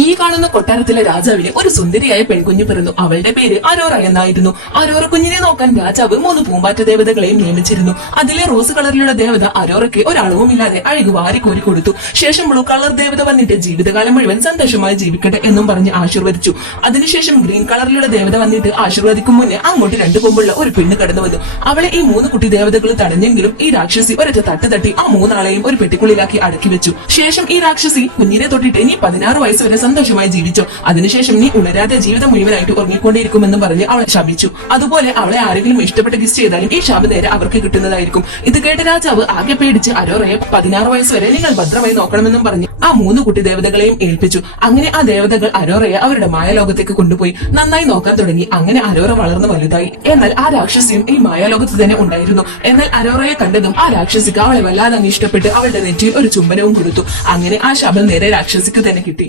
ഈ കാണുന്ന കൊട്ടാരത്തിലെ രാജാവിന് ഒരു സുന്ദരിയായ പെൺകുഞ്ഞ് പിറന്നു. അവളുടെ പേര് അരോറ എന്നായിരുന്നു. അരോറ കുഞ്ഞിനെ നോക്കാൻ രാജാവ് 3 പൂമ്പാറ്റ ദേവതകളെയും നിയമിച്ചിരുന്നു. അതിലെ റോസ് കളറിലുള്ള ദേവത അരോറയ്ക്ക് ഒരളവുമില്ലാതെ അഴക് വാരിക്കോരി കൊടുത്തു. ശേഷം ബ്ലൂ കളർ ദേവത വന്നിട്ട് ജീവിതകാലം മുഴുവൻ സന്തോഷമായി ജീവിക്കട്ടെ എന്നും പറഞ്ഞ് ആശീർവദിച്ചു. അതിനുശേഷം ഗ്രീൻ കളറിലുള്ള ദേവത വന്നിട്ട് ആശീർവദിക്കും മുന്നേ അങ്ങോട്ട് 2 കൊമ്പുള്ള ഒരു പെണ്ണ് കടന്നു വന്നു. അവളെ ഈ 3 കുട്ടി ദേവതകൾ തടഞ്ഞെങ്കിലും ഈ രാക്ഷസി ഒരൊറ്റ തട്ടി ആ 3 ആളെയും ഒരു പെട്ടിക്കുള്ളിലാക്കി അടക്കി വെച്ചു. ശേഷം ഈ രാക്ഷസി കുഞ്ഞിനെ തൊട്ടിട്ട് നീ 16 വയസ്സ് വരെ സന്തോഷമായി ജീവിച്ചു, അതിനുശേഷം നീ ഉണരാതെ ജീവിതം മുഴുവനായിട്ട് ഉറങ്ങിക്കൊണ്ടേയിരിക്കുമെന്നും പറഞ്ഞ് അവളെ ശപിച്ചു. അതുപോലെ അവളെ ആരെങ്കിലും ഇഷ്ടപ്പെട്ട് കിസ് ചെയ്താലും ഈ ശാപം നേരെ അവർക്ക് കിട്ടുന്നതായിരിക്കും. ഇത് കേട്ട രാജാവ് ആകെ പേടിച്ച് അരോറയെ 16 വയസ്സ് വരെ നിങ്ങൾ ഭദ്രമായി നോക്കണമെന്നും പറഞ്ഞ് ആ 3 കുട്ടി ദേവതകളെയും ഏൽപ്പിച്ചു. അങ്ങനെ ആ ദേവതകൾ അരോറയെ അവരുടെ മായാലോകത്തേക്ക് കൊണ്ടുപോയി നന്നായി നോക്കാൻ തുടങ്ങി. അങ്ങനെ അരോറ വളർന്നു വലുതായി. എന്നാൽ ആ രാക്ഷസിയും ഈ മായാലോകത്ത് തന്നെ ഉണ്ടായിരുന്നു. എന്നാൽ അരോറയെ കണ്ടതും ആ രാക്ഷസിക്ക് അവളെ വല്ലാതെ ഇഷ്ടപ്പെട്ട് അവളുടെ നെറ്റിയിൽ ഒരു ചുംബനവും കൊടുത്തു. അങ്ങനെ ആ ശാപം നേരെ രാക്ഷസിക്ക് തന്നെ കിട്ടി.